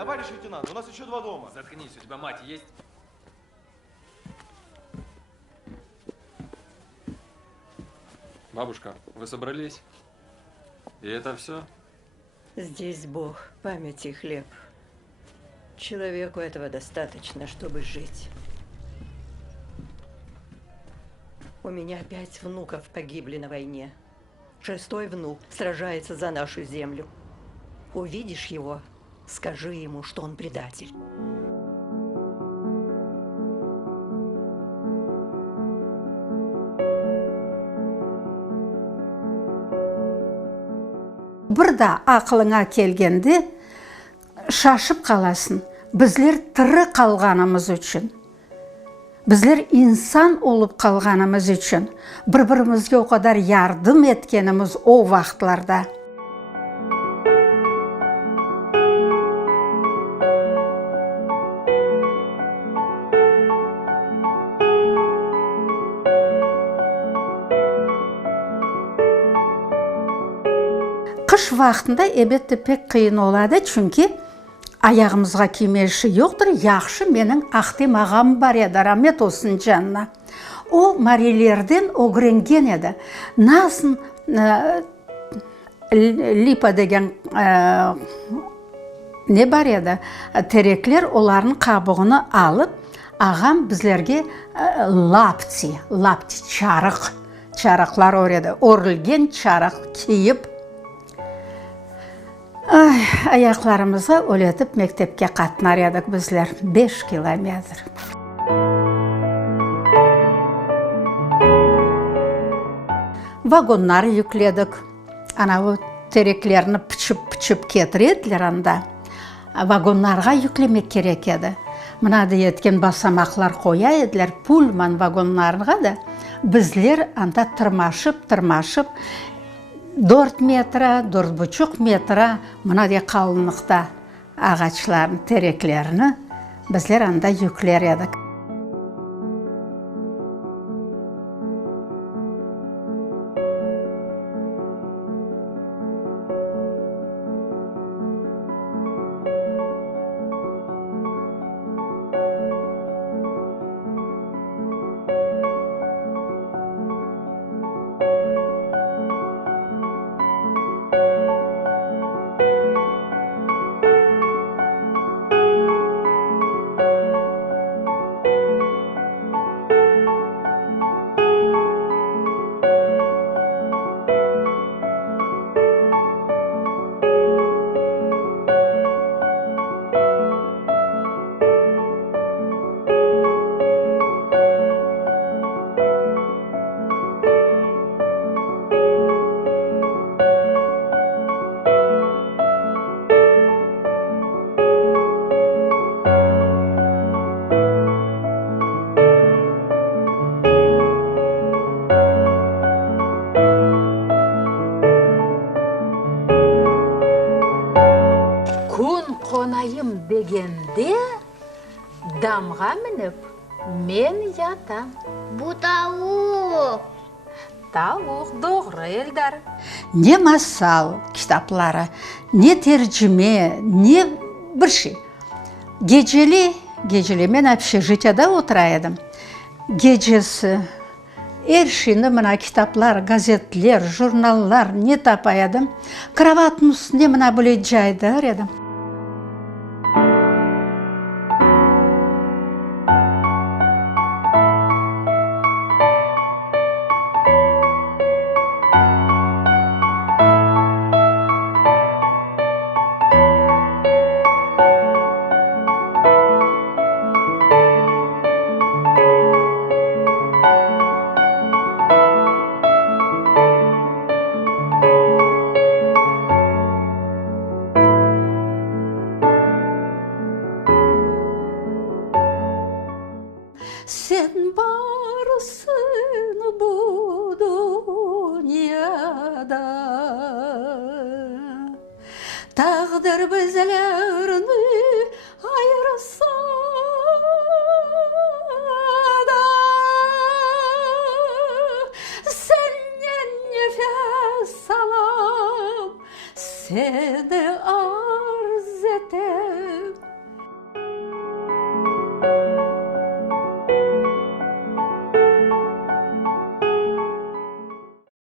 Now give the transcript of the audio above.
Товарищ лейтенант, у нас еще 2 дома. Заткнись, у тебя мать есть? Бабушка, вы собрались? И это все? Здесь Бог, память и хлеб. Человеку этого достаточно, чтобы жить. У меня 5 внуков погибли на войне. 6-й внук сражается за нашу землю. Увидишь его, скажи ему, что он предатель. Burada ақылыңа келгенде шашып қаласың. Bizler тірі қалғанымыз үшін, bizler insan olup қалғанымыз үшін, бір-бірімізге o kadar yardım etkеніміз o vaqtlarda. Қыш вақытында әлбетте пек қиын олады, çünkü аяғымызға кимеші жоқтыр. Яқшы менің Ақтем ағам бар еді, рахмет olsun жанына. О марилерден огренген еді. Насын липа деген не бар еді? Тереклер оларын қабығыны алып, ағам біздерге лапти чарықлар ореді. Орылген чарық киіп, аяқларымызға өлетіп мектепке қатынар едік біздер 5 километр. Вагоннар yüklедік. Анау тереклеріні пішіп кетіреділер анда. Вагоннарға yüklемек керек еді. Мынады еткен басамақлар қоя еділер пульман вагонларға да. Біздер анда тырмашып, 4 метра, 4,5 метра мынадай қалыңлықта ағачларын, тереклеріні біздер анда yüklер едік. Қонайым дегенде дамға мініп, мен ятам. Бұ тауық. Тауық, doğru Эльдар. Не масал кітаплары, не терcüme, не бір şey. Geceli мен общежитияда отырайдым. Gecesi Erşinde mına kitaplar, gazetler, jurnallar ne tapaydım. Kravatın üstünde mına böyle caydar edim. Sen varsın bu dünyada, takdir bizlerini ayırsa da, senden nefes alam, seni